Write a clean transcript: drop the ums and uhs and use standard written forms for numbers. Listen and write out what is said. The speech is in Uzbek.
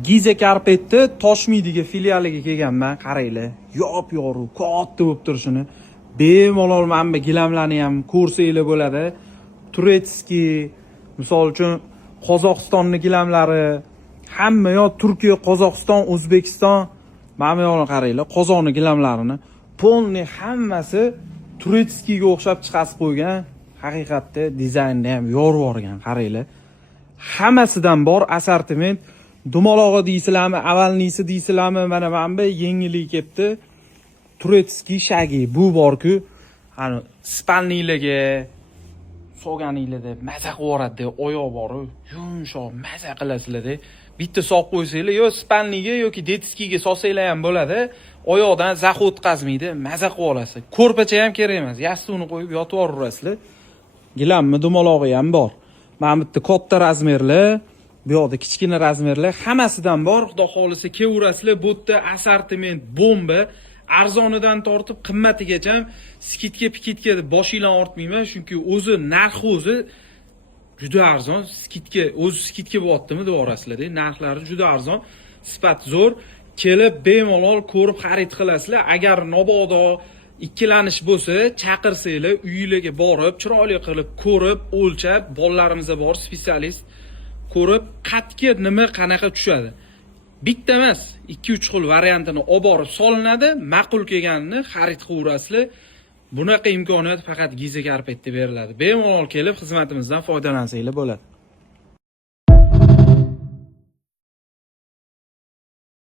Giza Carpetni Toshmiydiga filialiga kelganman, qaranglar. Yop-yorug', katta bo'lib turishini. Bemalol mana bu gilamlarni ham ko'rsanglar bo'ladi. Turetskiy, misol uchun Qozog'istonning gilamlari, hamma yo Turkiya, Qozog'iston, O'zbekiston, mana bu yoqni qaranglar, Qozog'ning gilamlarini polni hammasi Turetskiyga o'xshab chiqarib qo'ygan. Haqiqatda dizaynni ham yorib yuborgan, qaranglar. Hammasidan bor assortiment. Dumalog'i deysizlarmi, avalnisi deysizlarmi, mana bu yengillik kelibdi. Turetskiy shagi bu borku, hani spalnilarga solganinglarda maza qilib yuboradi, oyoq bor, yumshoq maza qilasizlar-da. Bitta soq qo'ysanglar, yo spalniga yoki detskiyga solsanglar ham bo'ladi. Oyoqdan zax o'tkazmaydi, maza qilib olasiz. Ko'rpacha ham kerak emas, yastukni qo'yib yotib yuborasizlar. Gilammi, dumalog'i ham bor. Mana bu yerda katta razmerlar, bu yoqda kichkina razmerlar, hammasidan bor. Xudo xolisa kelaverasizlar. Bu yerda assortiment bomba, arzonidan tortib qimmatigacha skitka-pikitga boshinglarni ortmayman, chunki o'zi narxi o'zi juda arzon. Skitka bo'lyaptimi deb orasizlar-da. Narxlari juda arzon, sifat zo'r. Kelib bemalol ko'rib xarid qilasizlar. Agar mabodo ikkilanish bo'lsa, chaqirsanglar, uyingizga borib, chiroyli qilib ko'rib, o'lchab, bolalarimizda bor specialist ko'rib, qatga nima qanaqa tushadi. Bitta emas, 2-3 xil variantini olib borib solinadi, ma'qul kelganini xarid qilaverasizlar. Bunaqa imkoniyat faqat Giza Carpetda beriladi. Bemalol kelib xizmatimizdan foydalansanglar bo'ladi.